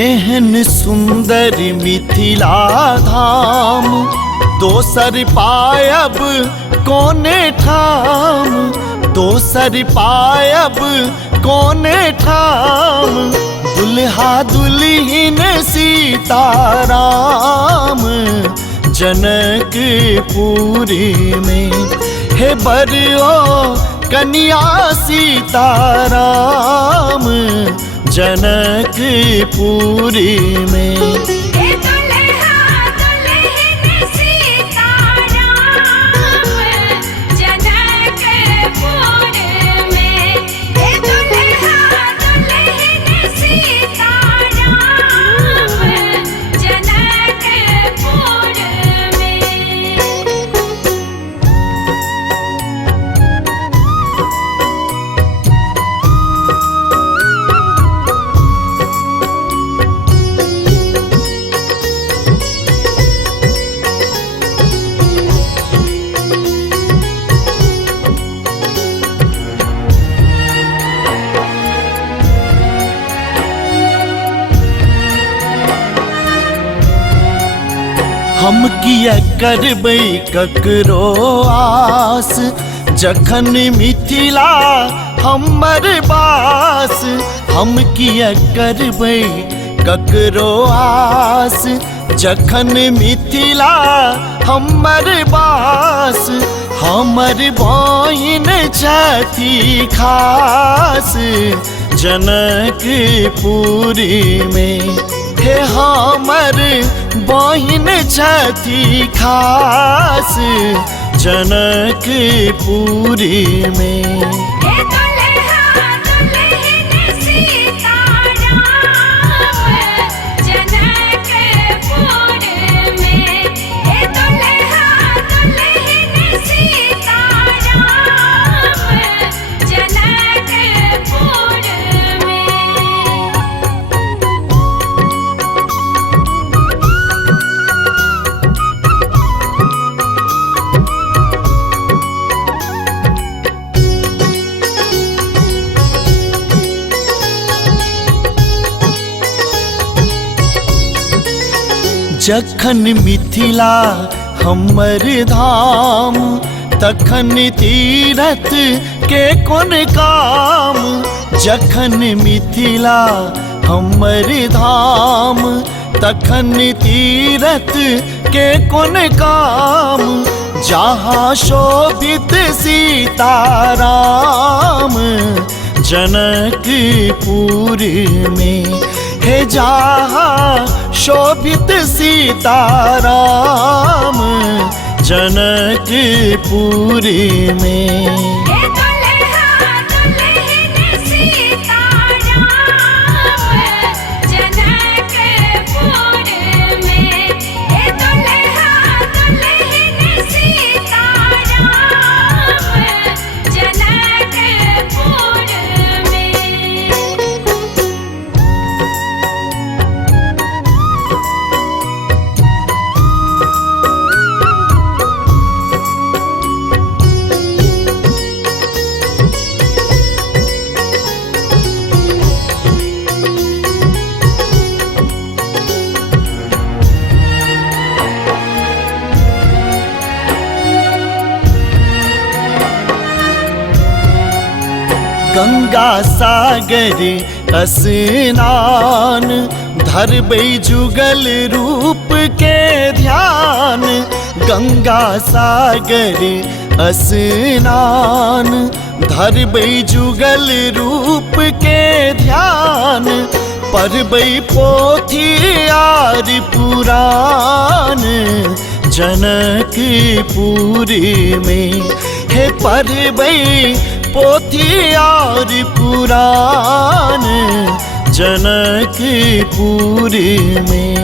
एहन सुंदर मिथिला धाम दोसर पायब कोने ठाम, दोसर पायब कोने ठाम। दुल्हा दुल्हिन सीताराम जनकपुरी में, हे बरियो कन्या सीताराम जनकपुरी में। हम किया करबै ककरो आस, जखन मिथिला हमर बास। हम किया करबै ककरो आस, जखन मिथिला हमर बास। हमर बहिन छथि खास जनकपुरी में, हे हमर बहिन छथि खास जनकपुरी में। जखन मिथिला हमर धाम, तखन तीरथ के कोन काम। जखन मिथिला हमर धाम, तखन तीरथ के कोन काम। जहाँ शोभित सीताराम जनकपुरी में, हे जहाँ शोभित सीताराम जनकपुरी में। गंगा सागर स्नान, धरबै जुगल रूप के ध्यान। गंगा सागर स्नान, धरबै जुगल रूप के ध्यान। पढ़बै पोथी आर पुराण जनकपुरी में, हे पढ़बै पोथी आर पुराण जनकपुरी में।